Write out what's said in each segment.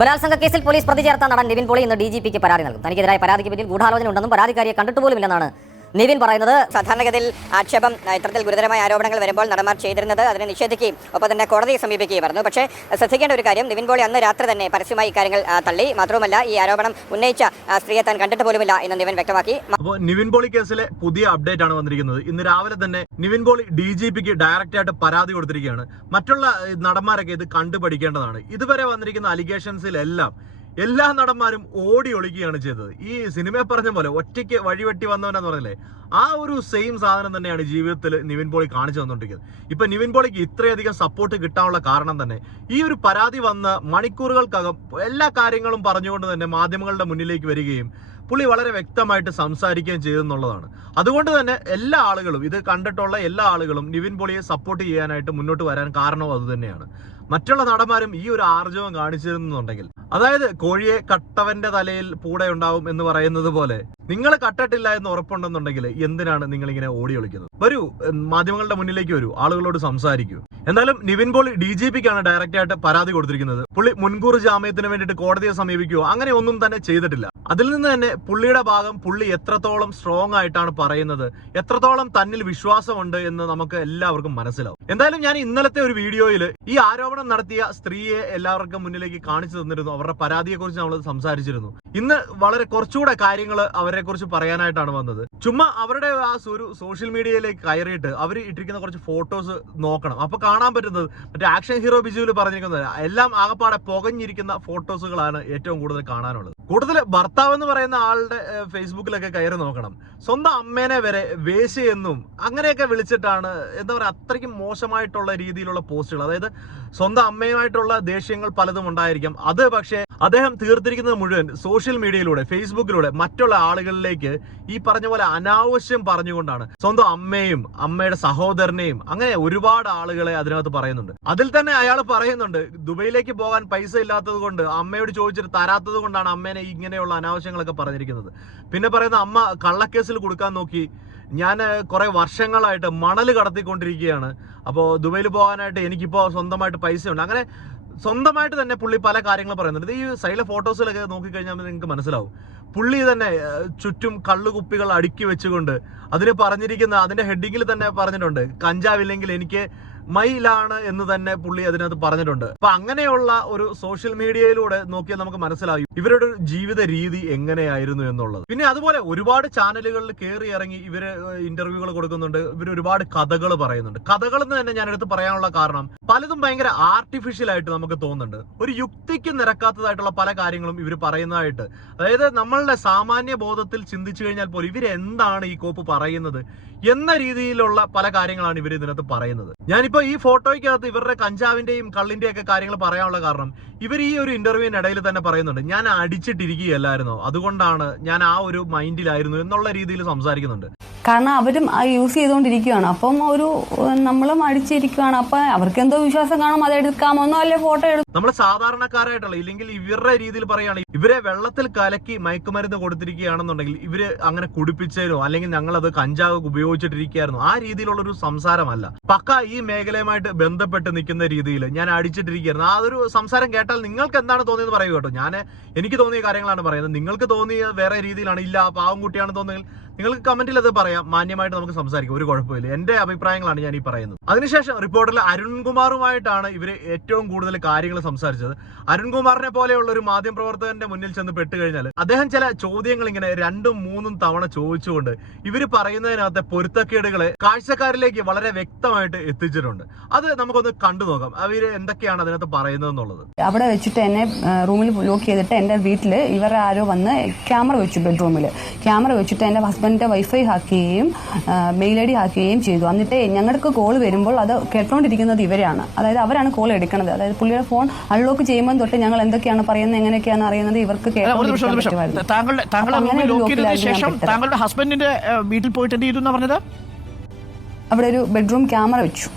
ബലാത്സംഗ കേസിൽ പോലീസ് പ്രതി ചേർത്ത നടൻ നിവിൻ പോളി ഇന്ന് ഡി ജി പിക്ക് പരാതി നൽകും. തനിക്കെതിരായ പരാതിക്ക് പിന്നിൽ ഗൂഢാലോചന ഉണ്ടെന്നും പരാതിക്കാരിയെ കണ്ടിട്ട് പോലുമില്ലെന്നാണ് നിവിൻ പറയുന്നത് സാധാരണഗതിയിൽ ആക്ഷേപം ഇത്തരത്തിൽ ഗുരുതരമായ ആരോപണങ്ങൾ വരുമ്പോൾ നടന്മാർ ചെയ്തിരുന്നത് അതിനെ നിഷേധിക്കുകയും ഒപ്പം തന്നെ കോടതിയെ സമീപിക്കുകയും സമീപിക്കുകയായിരുന്നു പക്ഷേ ശ്രദ്ധിക്കേണ്ട ഒരു കാര്യം നിവിൻ പോളി അന്ന് രാത്രി തന്നെ പരസ്യമായി ഇക്കാര്യങ്ങൾ തള്ളി. മാത്രവുമല്ല ഈ ആരോപണം ഉന്നയിച്ച സ്ത്രീയെ താൻ കണ്ടിട്ട് പോലുമില്ല എന്ന് നിവിൻ വ്യക്തമാക്കി. അപ്പോൾ നിവിൻ പോളി കേസിലെ പുതിയ അപ്ഡേറ്റ് ആണ് വന്നിരിക്കുന്നത്. ഇന്ന് രാവിലെ തന്നെ നിവിൻ പോളി ഡി ജി പിക്ക് ഡയറക്റ്റ് ആയിട്ട് പരാതി കൊടുത്തിരിക്കുകയാണ്. മറ്റുള്ള നടന്മാരൊക്കെ ഇത് കണ്ടുപഠിക്കേണ്ടതാണ്. ഇതുവരെ വന്നിരിക്കുന്ന അലിഗേഷൻസിലെല്ലാം എല്ലാ നടന്മാരും ഓടി ഒളിക്കുകയാണ് ചെയ്തത്. ഈ സിനിമയെ പറഞ്ഞ പോലെ ഒറ്റയ്ക്ക് വഴിവെട്ടി വന്നവനെന്ന് പറഞ്ഞില്ലേ? ആ ഒരു സെയിം സാധനം തന്നെയാണ് ജീവിതത്തിൽ നിവിൻ പോളി കാണിച്ചു തന്നുകൊണ്ടിരിക്കുന്നത് ഇപ്പൊ നിവിൻ പോളിക്ക് ഇത്രയധികം സപ്പോർട്ട് കിട്ടാനുള്ള കാരണം തന്നെ ഈ ഒരു പരാതി വന്ന മണിക്കൂറുകൾക്കകം എല്ലാ കാര്യങ്ങളും പറഞ്ഞുകൊണ്ട് തന്നെ മാധ്യമങ്ങളുടെ മുന്നിലേക്ക് വരികയും പുള്ളി വളരെ വ്യക്തമായിട്ട് സംസാരിക്കുകയും ചെയ്തെന്നുള്ളതാണ്. അതുകൊണ്ട് തന്നെ എല്ലാ ആളുകളും ഇത് കണ്ടിട്ടുള്ള എല്ലാ ആളുകളും നിവിൻ പോളിയെ സപ്പോർട്ട് ചെയ്യാനായിട്ട് മുന്നോട്ട് വരാൻ കാരണവും അതുതന്നെയാണ് മറ്റുള്ള നടന്മാരും ഈ ഒരു ആർജവം കാണിച്ചിരുന്നുണ്ടെങ്കിൽ അതായത് കോഴിയെ കട്ടവന്റെ തലയിൽ പൂടെ ഉണ്ടാവും എന്ന് പറയുന്നത് പോലെ നിങ്ങൾ കട്ടിട്ടില്ല എന്ന് ഉറപ്പുണ്ടെന്നുണ്ടെങ്കിൽ എന്തിനാണ് നിങ്ങൾ ഇങ്ങനെ ഓടി ഒളിക്കുന്നത്? വരൂ മാധ്യമങ്ങളുടെ മുന്നിലേക്ക് വരൂ ആളുകളോട് സംസാരിക്കൂ. എന്തായാലും നിവിൻ പോളി ഡി ജി പിക്കാണ് ഡയറക്റ്റ് ആയിട്ട് പരാതി കൊടുത്തിരിക്കുന്നത്. പുള്ളി മുൻകൂർ ജാമ്യത്തിന് വേണ്ടിയിട്ട് കോടതിയെ സമീപിക്കുകയോ അങ്ങനെ ഒന്നും തന്നെ ചെയ്തിട്ടില്ല. അതിൽ നിന്ന് തന്നെ പുള്ളിയുടെ ഭാഗം പുള്ളി എത്രത്തോളം സ്ട്രോങ് ആയിട്ടാണ് പറയുന്നത് എത്രത്തോളം തന്നിൽ വിശ്വാസമുണ്ട് എന്ന് നമുക്ക് എല്ലാവർക്കും മനസ്സിലാവും. എന്തായാലും ഞാൻ ഇന്നലത്തെ ഒരു വീഡിയോയിൽ ഈ ആരോപണം നടത്തിയ സ്ത്രീയെ എല്ലാവർക്കും മുന്നിലേക്ക് കാണിച്ചു തന്നിരുന്നു. അവരുടെ പരാതിയെക്കുറിച്ച് നമ്മൾ സംസാരിച്ചിരുന്നു. ഇന്ന് വളരെ കുറച്ചുകൂടെ കാര്യങ്ങൾ അവരെ കുറിച്ച് പറയാനായിട്ടാണ് വന്നത്. ചുമ്മാ അവരുടെ ആ ഒരു സോഷ്യൽ മീഡിയയിലേക്ക് കയറിയിട്ട് അവർ ഇട്ടിരിക്കുന്ന കുറച്ച് ഫോട്ടോസ് നോക്കണം. അപ്പൊ കാണാൻ പറ്റുന്നത് മറ്റേ ആക്ഷൻ ഹീറോ ബിജുവിൽ പറഞ്ഞിരിക്കുന്നത് എല്ലാം ആകപ്പാടെ പുകഞ്ഞിരിക്കുന്ന ഫോട്ടോസുകളാണ് ഏറ്റവും കൂടുതൽ കാണാനുള്ളത്. കൂടുതൽ ഭർത്താവ് എന്ന് പറയുന്ന ആളുടെ ഫേസ്ബുക്കിലൊക്കെ കയറി നോക്കണം. സ്വന്തം അമ്മേനെ വരെ വേശയെന്നും അങ്ങനെയൊക്കെ വിളിച്ചിട്ടാണ് എന്താ പറയുക അത്രയ്ക്കും മോശമായിട്ടുള്ള രീതിയിലുള്ള പോസ്റ്റുകൾ. അതായത് സ്വന്തം അമ്മയുമായിട്ടുള്ള ദേഷ്യങ്ങൾ പലതും ഉണ്ടായിരിക്കും. അത് പക്ഷേ അദ്ദേഹം തീർത്തിരിക്കുന്നത് മുഴുവൻ സോഷ്യൽ മീഡിയയിലൂടെ ഫേസ്ബുക്കിലൂടെ മറ്റുള്ള ആളുകളിലേക്ക് ഈ പറഞ്ഞ പോലെ അനാവശ്യം പറഞ്ഞുകൊണ്ടാണ്. സ്വന്തം അമ്മയും അമ്മയുടെ സഹോദരനെയും അങ്ങനെ ഒരുപാട് ആളുകളെ അതിനകത്ത് പറയുന്നുണ്ട്. അതിൽ തന്നെ അയാൾ പറയുന്നുണ്ട് ദുബൈയിലേക്ക് പോകാൻ പൈസ ഇല്ലാത്തത് കൊണ്ട് അമ്മയോട് ചോദിച്ചിട്ട് തരാത്തത് കൊണ്ടാണ് അമ്മേനെ ഇങ്ങനെയുള്ള അനാവശ്യങ്ങളൊക്കെ പറഞ്ഞിരിക്കുന്നത്. പിന്നെ പറയുന്ന അമ്മ കള്ളക്കേസിൽ കൊടുക്കാൻ നോക്കി. ഞാൻ കുറെ വർഷങ്ങളായിട്ട് മണൽ കടത്തിക്കൊണ്ടിരിക്കുകയാണ്. അപ്പോൾ ദുബൈയിൽ പോകാനായിട്ട് എനിക്കിപ്പോൾ സ്വന്തമായിട്ട് പൈസ ഉണ്ട് അങ്ങനെ സ്വന്തമായിട്ട് തന്നെ പുള്ളി പല കാര്യങ്ങൾ പറയുന്നുണ്ട്. ഈ സൈഡിലെ ഫോട്ടോസിലൊക്കെ നോക്കിക്കഴിഞ്ഞാൽ നിങ്ങൾക്ക് മനസ്സിലാവും. പുള്ളി തന്നെ ചുറ്റും കള്ളുകുപ്പികൾ അടുക്കി വെച്ചുകൊണ്ട് അതിന് പറഞ്ഞിരിക്കുന്ന അതിന്റെ ഹെഡിങ്ങിൽ തന്നെ പറഞ്ഞിട്ടുണ്ട് കഞ്ചാവില്ലെങ്കിൽ എനിക്ക് മയിലാണ് എന്ന് തന്നെ പുള്ളി അതിനകത്ത് പറഞ്ഞിട്ടുണ്ട്. അപ്പൊ അങ്ങനെയുള്ള ഒരു സോഷ്യൽ മീഡിയയിലൂടെ നോക്കിയാൽ നമുക്ക് മനസ്സിലാവും ഇവരുടെ ജീവിത രീതി എങ്ങനെയായിരുന്നു എന്നുള്ളത്. പിന്നെ അതുപോലെ ഒരുപാട് ചാനലുകളിൽ കയറി ഇറങ്ങി ഇവർ ഇന്റർവ്യൂകൾ കൊടുക്കുന്നുണ്ട്. ഇവർ ഒരുപാട് കഥകൾ പറയുന്നുണ്ട്. കഥകൾ എന്ന് തന്നെ ഞാൻ എടുത്ത് പറയാനുള്ള കാരണം പലതും ഭയങ്കര ആർട്ടിഫിഷ്യൽ ആയിട്ട് നമുക്ക് തോന്നുന്നുണ്ട്. ഒരു യുക്തിക്ക് നിരക്കാത്തതായിട്ടുള്ള പല കാര്യങ്ങളും ഇവർ പറയുന്നതായിട്ട്. അതായത് നമ്മളുടെ സാമാന്യ ബോധത്തിൽ ചിന്തിച്ചു കഴിഞ്ഞാൽ പോലും ഇവരെന്താണ് ഈ കോപ്പ് പറയുന്നത് എന്ന രീതിയിലുള്ള പല കാര്യങ്ങളാണ് ഇവർ ഇതിനകത്ത് പറയുന്നത്. ഞാനിപ്പോ ഈ ഫോട്ടോയ്ക്കകത്ത് ഇവരുടെ കഞ്ചാവിന്റെയും കള്ളിന്റെയും ഒക്കെ കാര്യങ്ങൾ പറയാനുള്ള കാരണം ഇവർ ഈ ഒരു ഇന്റർവ്യൂവിനിടയിൽ തന്നെ പറയുന്നുണ്ട് ഞാൻ അടിച്ചിട്ടിരിക്കുകയല്ലായിരുന്നു? അതുകൊണ്ടാണ് ഞാൻ ആ ഒരു മൈൻഡിലായിരുന്നു എന്നുള്ള രീതിയിൽ സംസാരിക്കുന്നുണ്ട്. കാരണം അവരും യൂസ് ചെയ്തുകൊണ്ടിരിക്കുകയാണ് അപ്പം ഒരു നമ്മളും അടിച്ചിരിക്കുകയാണ് അപ്പൊ അവർക്ക് എന്തോ വിശ്വാസം കാണും അത് എടുക്കാമെന്നോ അല്ലെ ഫോട്ടോ എടുക്കും നമ്മൾ സാധാരണക്കാരായിട്ടുള്ള ഇല്ലെങ്കിൽ ഇവരുടെ രീതിയിൽ പറയുകയാണ് ഇവരെ വെള്ളത്തിൽ കലക്കി മയക്കുമരുന്ന് കൊടുത്തിരിക്കുകയാണെന്നുണ്ടെങ്കിൽ ഇവർ അങ്ങനെ കുടിപ്പിച്ചതിനോ അല്ലെങ്കിൽ ഞങ്ങൾ അത് കഞ്ചാവ് ഉപയോഗിച്ചിട്ടിരിക്കുകയായിരുന്നു. ആ രീതിയിലുള്ള ഒരു സംസാരമല്ല. പക്ക ഈ മേഖലയുമായിട്ട് ബന്ധപ്പെട്ട് നിൽക്കുന്ന രീതിയിൽ ഞാൻ അടിച്ചിട്ടിരിക്കുകയായിരുന്നു. ആ ഒരു സംസാരം കേട്ടാൽ നിങ്ങൾക്ക് എന്താണ് തോന്നിയെന്ന് പറയുക കേട്ടോ. ഞാൻ എനിക്ക് തോന്നിയ കാര്യങ്ങളാണ് പറയുന്നത്. നിങ്ങൾക്ക് തോന്നിയ വേറെ രീതിയിലാണ്. ഇല്ല പാവം കുട്ടിയാണ് തോന്നുന്നത് നിങ്ങൾക്ക് കമന്റിൽ അത് പറയാം. മാന്യമായിട്ട് നമുക്ക് സംസാരിക്കാം. ഒരു കുഴപ്പമില്ല. എന്റെ അഭിപ്രായങ്ങളാണ് ഞാൻ ഈ പറയുന്നത്. അതിനുശേഷം റിപ്പോർട്ടിൽ അരുൺകുമാറുമായിട്ടാണ് ഇവർ ഏറ്റവും കൂടുതൽ കാര്യങ്ങൾ സംസാരിച്ചത്. അരുൺകുമാറിനെ പോലെയുള്ള ഒരു മാധ്യമ പ്രവർത്തകന്റെ മുന്നിൽ ചെന്ന് പെട്ട് കഴിഞ്ഞാൽ അദ്ദേഹം ചില ചോദ്യങ്ങൾ ഇങ്ങനെ രണ്ടും മൂന്നും തവണ ചോദിച്ചുകൊണ്ട് ഇവർ പറയുന്നതിനകത്തെ പൊരുത്തക്കേടുകളെ കാഴ്ചക്കാരിലേക്ക് വളരെ വ്യക്തമായിട്ട് എത്തിച്ചിട്ടുണ്ട്. അത് നമുക്കൊന്ന് കണ്ടു നോക്കാം. അവർ എന്തൊക്കെയാണ് അതിനകത്ത് പറയുന്നത് എന്നുള്ളത് അവിടെ വെച്ചിട്ട് എന്നെ റൂമിൽ ലോക്ക് ചെയ്തിട്ട് എന്റെ വീട്ടിൽ ഇവർ ആരോ വന്ന് ക്യാമറ വെച്ചു ബെഡ്റൂമിൽ ക്യാമറ വെച്ചിട്ട് എന്റെ ഹസ്ബൻഡിന്റെ വൈഫൈ ഹാക്ക് ചെയ്യുകയും മെയിൽ ഐ ഡി ഹാക്ക് ചെയ്യുകയും ചെയ്തു. എന്നിട്ട് ഞങ്ങൾക്ക് കോൾ വരുമ്പോൾ അത് കേട്ടോണ്ടിരിക്കുന്നത് ഇവരാണ്. അതായത് അവരാണ് കോൾ എടുക്കുന്നത് അതായത് പുള്ളിയുടെ ഫോൺ അൺലോക്ക് ചെയ്യുമ്പോൾ തൊട്ട് ഞങ്ങൾ എന്തൊക്കെയാണ് പറയുന്നത് എങ്ങനെയൊക്കെയാണ് അറിയുന്നത് ഇവർക്ക്. താങ്കളുടെ ഹസ്ബൻഡിന്റെ വീട്ടിൽ പോയിട്ട് എന്ത് ചെയ്തു പറഞ്ഞത്? അവിടെ ഒരു ബെഡ്റൂം ക്യാമറ വെച്ചു.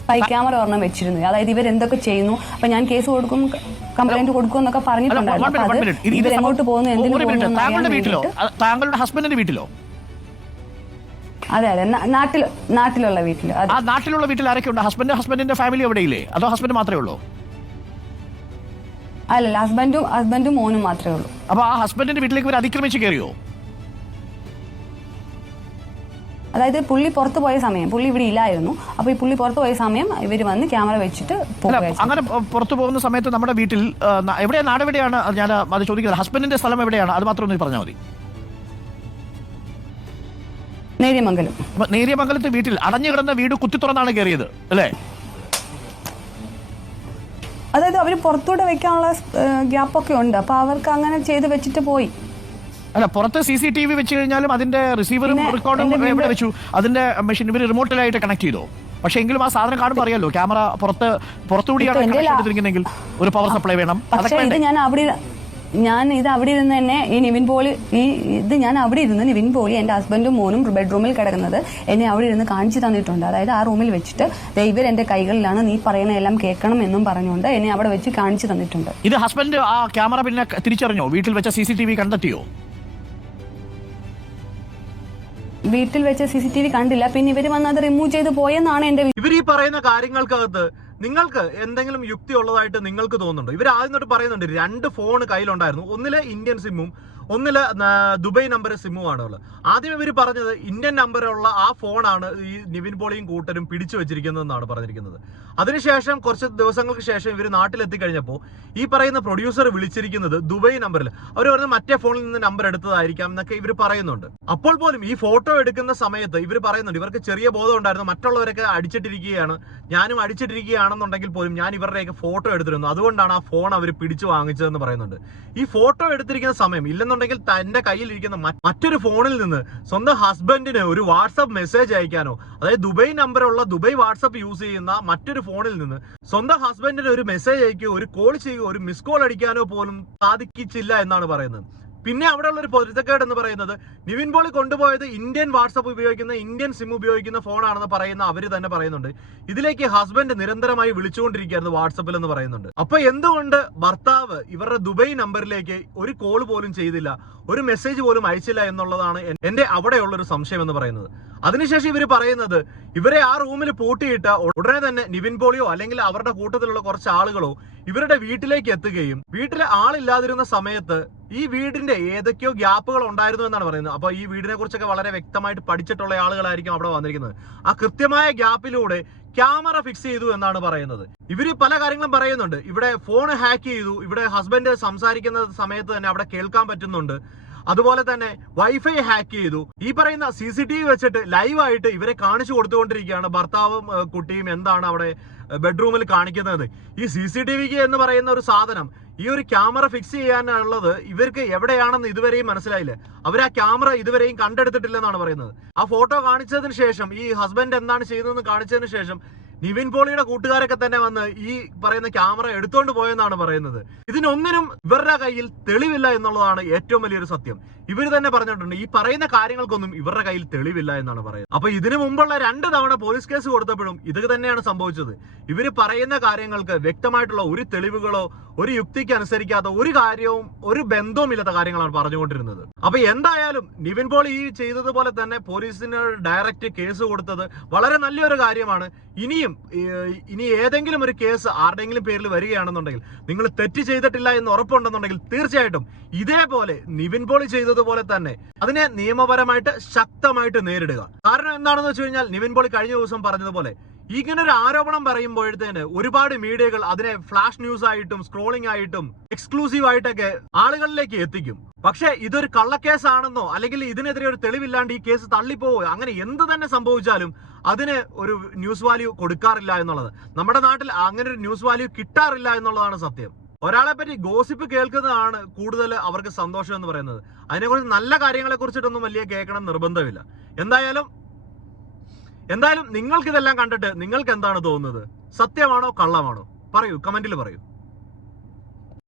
സ്പൈ ക്യാമറ ഒരെണ്ണം വെച്ചിരുന്നു. അതായത് ഇവരെന്തൊക്കെ ചെയ്യുന്നു? അപ്പൊ ഞാൻ കേസ് കൊടുക്കും. കംപ്ലൈന്റ് കൊടുക്കുമെന്നൊക്കെ പറഞ്ഞിട്ടുണ്ടായിരുന്നു. എങ്ങോട്ട് പോകുന്നു എന്തിനു താങ്കളുടെ വീട്ടിലോ? താങ്കളുടെ ഹസ്ബൻഡിന്റെ വീട്ടിലോ? അതെ അതെ. നാട്ടിൽ നാട്ടിലുള്ള വീട്ടിൽ അതെ. ആ നാട്ടിലുള്ള വീട്ടിൽ ആരൊക്കെ ഉണ്ട് ഹസ്ബൻഡ് ഹസ്ബൻഡിന്റെ ഫാമിലി എവിടെയില്ലേ? അതോ ഹസ്ബൻഡ് മാത്രമേ ഉള്ളൂ? അല്ലല്ല ഹസ്ബൻഡും ഹസ്ബൻഡും മോനും മാത്രമേ ഉള്ളൂ. അപ്പൊ ആ ഹസ്ബൻഡിന്റെ വീട്ടിലേക്ക് ഇവർ അതിക്രമിച്ച് കയറിയോ? അതായത് പുള്ളി പുറത്തു പോയ സമയം പുള്ളി ഇവിടെ ഇല്ലായിരുന്നു. അപ്പൊ ഈ പുള്ളി പുറത്തു പോയ സമയം ഇവർ വന്ന് ക്യാമറ വെച്ചിട്ട് അങ്ങനെ പുറത്തു പോകുന്ന സമയത്ത് നമ്മുടെ വീട്ടിൽ എവിടെയാണ് എവിടെയാ നാട് എവിടെയാണ്? ഞാൻ അത് ചോദിക്കുന്നത് ഹസ്ബൻഡിന്റെ സ്ഥലം എവിടെയാണ്? അത് മാത്രം ഒന്ന് പറഞ്ഞാൽ മതി. നേര്യമംഗലം. നേരിയമംഗലത്തെ വീട്ടിൽ അടഞ്ഞു കിടന്ന വീട് കുത്തി തുറന്നാണ് കയറിയത് അല്ലേ? അതായത് അവർ പുറത്തൂടെ വെക്കാനുള്ള ഗ്യാപ്പൊക്കെ ഉണ്ട്. അപ്പൊ അവർക്ക് അങ്ങനെ ചെയ്ത് വെച്ചിട്ട് പോയി. അല്ല പുറത്ത് സി സി ടി വി വെച്ച് കഴിഞ്ഞാലും അതിന്റെ റിസീവറും റെക്കോർഡും എവിടെ വെച്ചു? അതിന്റെ മെഷീൻ ഇവർ റിമോട്ടിലായിട്ട് കണക്ട് ചെയ്തോ? പക്ഷെ എങ്കിലും ആ സാധനം കാണുമ്പോൾ അറിയാലോ ക്യാമറ പുറത്ത് പുറത്തുകൂടിയാണ് ചെയ്തിരിക്കുന്നെങ്കിൽ ഒരു പവർ സപ്ലൈ വേണം. അതൊക്കെ ഞാൻ അവിടെ ഞാൻ ഇത് അവിടെ ഇരുന്ന് തന്നെ ഈ നിവിൻ പോളി ഈ ഇത് ഞാൻ അവിടെ ഇരുന്ന് നിവിൻ പോളി എന്റെ ഹസ്ബൻഡും മോനും ബെഡ്റൂമിൽ കിടക്കുന്നത് എന്നെ അവിടെ ഇരുന്ന് കാണിച്ചു തന്നിട്ടുണ്ട്. അതായത് ആ റൂമിൽ വെച്ചിട്ട് ദൈവർ എന്റെ കൈകളിലാണ് നീ പറയുന്ന എല്ലാം കേൾക്കണം എന്നും പറഞ്ഞുകൊണ്ട് എന്നെ അവിടെ വെച്ച് കാണിച്ചു തന്നിട്ടുണ്ട്. ഇത് ഹസ്ബൻഡ് ആ ക്യാമറ പിന്നെ തിരിച്ചറിഞ്ഞോ? വീട്ടിൽ വെച്ച സി സി ടി വി കണ്ടെത്തിയോ? വീട്ടിൽ വെച്ച് സി സി ടി വി കണ്ടില്ല. പിന്നെ ഇവർ വന്ന് അത് റിമൂവ് ചെയ്ത് പോയെന്നാണ് എന്റെ ഇവർ ഈ പറയുന്ന കാര്യങ്ങൾക്കകത്ത് നിങ്ങൾക്ക് എന്തെങ്കിലും യുക്തി ഉള്ളതായിട്ട് നിങ്ങൾക്ക് തോന്നുന്നുണ്ടോ? ഇവർ ആദ്യം തൊട്ട് പറയുന്നുണ്ട് രണ്ട് ഫോൺ കയ്യിലുണ്ടായിരുന്നു. ഒന്നിലെ ഇന്ത്യൻ സിമ്മും ഒന്നിൽ ദുബൈ നമ്പർ സിമ്മും ആണ് ഉള്ളത് ആദ്യം ഇവർ പറഞ്ഞത് ഇന്ത്യൻ നമ്പറുള്ള ആ ഫോണാണ് ഈ നിവിൻ പോളിയും കൂട്ടരും പിടിച്ചു വെച്ചിരിക്കുന്നതെന്നാണ് പറഞ്ഞിരിക്കുന്നത്. അതിനുശേഷം കുറച്ച് ദിവസങ്ങൾക്ക് ശേഷം ഇവർ നാട്ടിലെത്തി കഴിഞ്ഞപ്പോൾ ഈ പറയുന്ന പ്രൊഡ്യൂസർ വിളിച്ചിരിക്കുന്നത് ദുബൈ നമ്പറിൽ അവർ പറഞ്ഞ മറ്റേ ഫോണിൽ നിന്ന് നമ്പർ എടുത്തതായിരിക്കാം എന്നൊക്കെ ഇവർ പറയുന്നുണ്ട്. അപ്പോൾ പോലും ഈ ഫോട്ടോ എടുക്കുന്ന സമയത്ത് ഇവർ പറയുന്നുണ്ട് ഇവർക്ക് ചെറിയ ബോധം ഉണ്ടായിരുന്നു മറ്റുള്ളവരൊക്കെ അടിച്ചിട്ടിരിക്കുകയാണ് ഞാനും അടിച്ചിട്ടിരിക്കുകയാണെന്നുണ്ടെങ്കിൽ പോലും ഞാൻ ഇവരുടെയൊക്കെ ഫോട്ടോ എടുത്തിരുന്നു. അതുകൊണ്ടാണ് ആ ഫോൺ അവർ പിടിച്ചു വാങ്ങിച്ചതെന്ന് പറയുന്നുണ്ട്. ഈ ഫോട്ടോ എടുത്തിരിക്കുന്ന സമയം ഇല്ലെന്നുണ്ടെങ്കിൽ തന്റെ കയ്യിലിരിക്കുന്ന മറ്റൊരു ഫോണിൽ നിന്ന് സ്വന്തം ഹസ്ബൻഡിന് ഒരു വാട്സപ്പ് മെസ്സേജ് അയക്കാനോ അതായത് ദുബൈ നമ്പറുള്ള ദുബൈ വാട്സപ്പ് യൂസ് ചെയ്യുന്ന മറ്റൊരു ഫോണിൽ നിന്ന് സ്വന്തം ഹസ്ബൻഡിന് ഒരു മെസ്സേജ് അയക്കുകയോ ഒരു കോൾ ചെയ്യുകയോ ഒരു മിസ് കോൾ അടിക്കാനോ പോലും സാധിക്കിച്ചില്ല എന്നാണ് പറയുന്നത്. പിന്നെ അവിടെയുള്ള ഒരു പൊരുത്തക്കേട് എന്ന് പറയുന്നത് നിവിൻ പോളി കൊണ്ടുപോയത് ഇന്ത്യൻ വാട്സപ്പ് ഉപയോഗിക്കുന്ന ഇന്ത്യൻ സിം ഉപയോഗിക്കുന്ന ഫോണാണെന്ന് പറയുന്ന അവർ തന്നെ പറയുന്നുണ്ട്. ഇതിലേക്ക് ഹസ്ബൻഡ് നിരന്തരമായി വിളിച്ചുകൊണ്ടിരിക്കുകയായിരുന്നു വാട്സപ്പിൽ എന്ന് പറയുന്നുണ്ട്. അപ്പൊ എന്തുകൊണ്ട് ഭർത്താവ് ഇവരുടെ ദുബൈ നമ്പറിലേക്ക് ഒരു കോൾ പോലും ചെയ്തില്ല ഒരു മെസ്സേജ് പോലും അയച്ചില്ല എന്നുള്ളതാണ് എന്റെ അവിടെയുള്ള ഒരു സംശയം എന്ന് പറയുന്നത്. അതിനുശേഷം ഇവർ പറയുന്നത് ഇവരെ ആ റൂമിൽ പൂട്ടിയിട്ട് ഉടനെ തന്നെ നിവിൻ പോളിയോ അല്ലെങ്കിൽ അവരുടെ കൂട്ടത്തിലുള്ള കുറച്ച് ആളുകളോ ഇവരുടെ വീട്ടിലേക്ക് എത്തുകയും വീട്ടിലെ ആളില്ലാതിരുന്ന സമയത്ത് ഈ വീടിന്റെ ഏതൊക്കെയോ ഗ്യാപ്പുകൾ ഉണ്ടായിരുന്നു എന്നാണ് പറയുന്നത്. അപ്പൊ ഈ വീടിനെ കുറിച്ചൊക്കെ വളരെ വ്യക്തമായിട്ട് പഠിച്ചിട്ടുള്ള ആളുകളായിരിക്കും അവിടെ വന്നിരിക്കുന്നത്. ആ കൃത്യമായ ഗ്യാപ്പിലൂടെ ക്യാമറ ഫിക്സ് ചെയ്തു എന്നാണ് പറയുന്നത്. ഇവർ പല കാര്യങ്ങളും പറയുന്നുണ്ട്. ഇവിടെ ഫോൺ ഹാക്ക് ചെയ്തു. ഇവിടെ ഹസ്ബൻഡ് സംസാരിക്കുന്ന സമയത്ത് തന്നെ അവിടെ കേൾക്കാൻ പറ്റുന്നുണ്ട്. അതുപോലെ തന്നെ വൈഫൈ ഹാക്ക് ചെയ്തു. ഈ പറയുന്ന സി സി ടി വി വെച്ചിട്ട് ലൈവായിട്ട് ഇവരെ കാണിച്ചു കൊടുത്തുകൊണ്ടിരിക്കുകയാണ്. ഭർത്താവും കുട്ടിയും എന്താണ് അവിടെ ബെഡ്റൂമിൽ കാണിക്കുന്നത്. ഈ സി സി ടി വിക്ക് എന്ന് പറയുന്ന ഒരു സാധനം ഈ ഒരു ക്യാമറ ഫിക്സ് ചെയ്യാനുള്ളത് ഇവർക്ക് എവിടെയാണെന്ന് ഇതുവരെയും മനസ്സിലായില്ല. അവർ ആ ക്യാമറ ഇതുവരെയും കണ്ടെടുത്തിട്ടില്ലെന്നാണ് പറയുന്നത്. ആ ഫോട്ടോ കാണിച്ചതിന് ശേഷം ഈ ഹസ്ബൻഡ് എന്താണ് ചെയ്തതെന്ന് കാണിച്ചതിന് ശേഷം നിവിൻ പോളിയുടെ കൂട്ടുകാരൊക്കെ തന്നെ വന്ന് ഈ പറയുന്ന ക്യാമറ എടുത്തോണ്ട് പോയെന്നാണ് പറയുന്നത്. ഇതിനൊന്നിനും ഇവരുടെ കയ്യിൽ തെളിവില്ല എന്നുള്ളതാണ് ഏറ്റവും വലിയൊരു സത്യം. ഇവർ തന്നെ പറഞ്ഞിട്ടുണ്ട് ഈ പറയുന്ന കാര്യങ്ങൾക്കൊന്നും ഇവരുടെ കയ്യിൽ തെളിവില്ല എന്നാണ് പറയുന്നത്. അപ്പൊ ഇതിനു മുമ്പുള്ള രണ്ട് തവണ പോലീസ് കേസ് കൊടുത്തപ്പോഴും ഇത് തന്നെയാണ് സംഭവിച്ചത്. ഇവർ പറയുന്ന കാര്യങ്ങൾക്ക് വ്യക്തമായിട്ടുള്ള ഒരു തെളിവുകളോ ഒരു യുക്തിക്ക് അനുസരിക്കാത്ത ഒരു കാര്യവും ഒരു ബന്ധവും ഇല്ലാത്ത കാര്യങ്ങളാണ് പറഞ്ഞുകൊണ്ടിരുന്നത്. അപ്പൊ എന്തായാലും നിവിൻ പോൾ ഈ ചെയ്തതുപോലെ തന്നെ പോലീസിന് ഡയറക്റ്റ് കേസ് കൊടുത്തത് വളരെ നല്ലൊരു കാര്യമാണ്. ഇനിയും ഇനി ഏതെങ്കിലും ഒരു കേസ് ആരുടെങ്കിലും പേരിൽ വരികയാണെന്നുണ്ടെങ്കിൽ നിങ്ങൾ തെറ്റ് ചെയ്തിട്ടില്ല എന്ന് ഉറപ്പുണ്ടെന്നുണ്ടെങ്കിൽ തീർച്ചയായിട്ടും ഇതേപോലെ നിവിൻ പോളി ചെയ്തതുപോലെ തന്നെ അതിനെ നിയമപരമായിട്ട് ശക്തമായിട്ട് നേരിടുക. കാരണം എന്താണെന്ന് വെച്ച് കഴിഞ്ഞാൽ നിവിൻ പോളി കഴിഞ്ഞ ദിവസം പറഞ്ഞതുപോലെ ഇങ്ങനെ ഒരു ആരോപണം പറയുമ്പോഴത്തേന് ഒരുപാട് മീഡിയകൾ അതിനെ ഫ്ലാഷ് ന്യൂസ് ആയിട്ടും സ്ക്രോളിംഗ് ആയിട്ടും എക്സ്ക്ലൂസീവ് ആയിട്ടൊക്കെ ആളുകളിലേക്ക് എത്തിക്കും. പക്ഷേ ഇതൊരു കള്ളക്കേസാണെന്നോ അല്ലെങ്കിൽ ഇതിനെതിരെ ഒരു തെളിവില്ലാണ്ട് ഈ കേസ് തള്ളിപ്പോവോ അങ്ങനെ എന്ത് തന്നെ സംഭവിച്ചാലും അതിന് ഒരു ന്യൂസ് വാല്യൂ കൊടുക്കാറില്ല എന്നുള്ളത്. നമ്മുടെ നാട്ടിൽ അങ്ങനെ ഒരു ന്യൂസ് വാല്യൂ കിട്ടാറില്ല എന്നുള്ളതാണ് സത്യം. ഒരാളെ പറ്റി ഗോസിപ്പ് കേൾക്കുന്നതാണ് കൂടുതൽ അവർക്ക് സന്തോഷം എന്ന് പറയുന്നത്. അതിനെക്കുറിച്ച് നല്ല കാര്യങ്ങളെ കുറിച്ചിട്ടൊന്നും വലിയ കേൾക്കണം നിർബന്ധമില്ല. എന്തായാലും എന്തായാലും നിങ്ങൾക്ക് ഇതെല്ലാം കണ്ടിട്ട് നിങ്ങൾക്ക് എന്താണ് തോന്നുന്നത്? സത്യമാണോ കള്ളമാണോ? പറയൂ കമന്റിൽ പറയൂ.